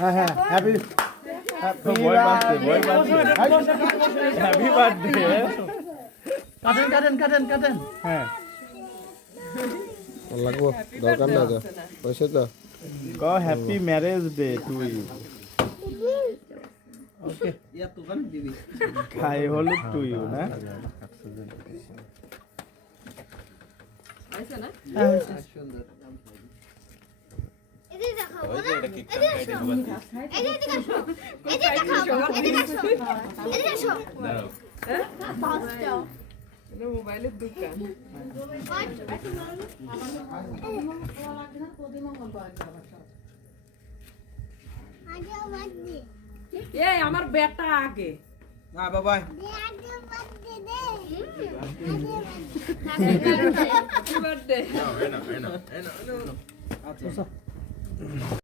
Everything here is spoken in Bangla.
হ্যাঁ হ্যাঁ হ্যাপি হ্যাপি বার্থডে কাটেন হ্যাঁ লাগবো দরকার না তো হয়েছে তো গো happy marriage day to you okay খাই হলো টু ইউ না মোবাইলের দোকান এই আমার বেটা আগে বাবা বার্থডে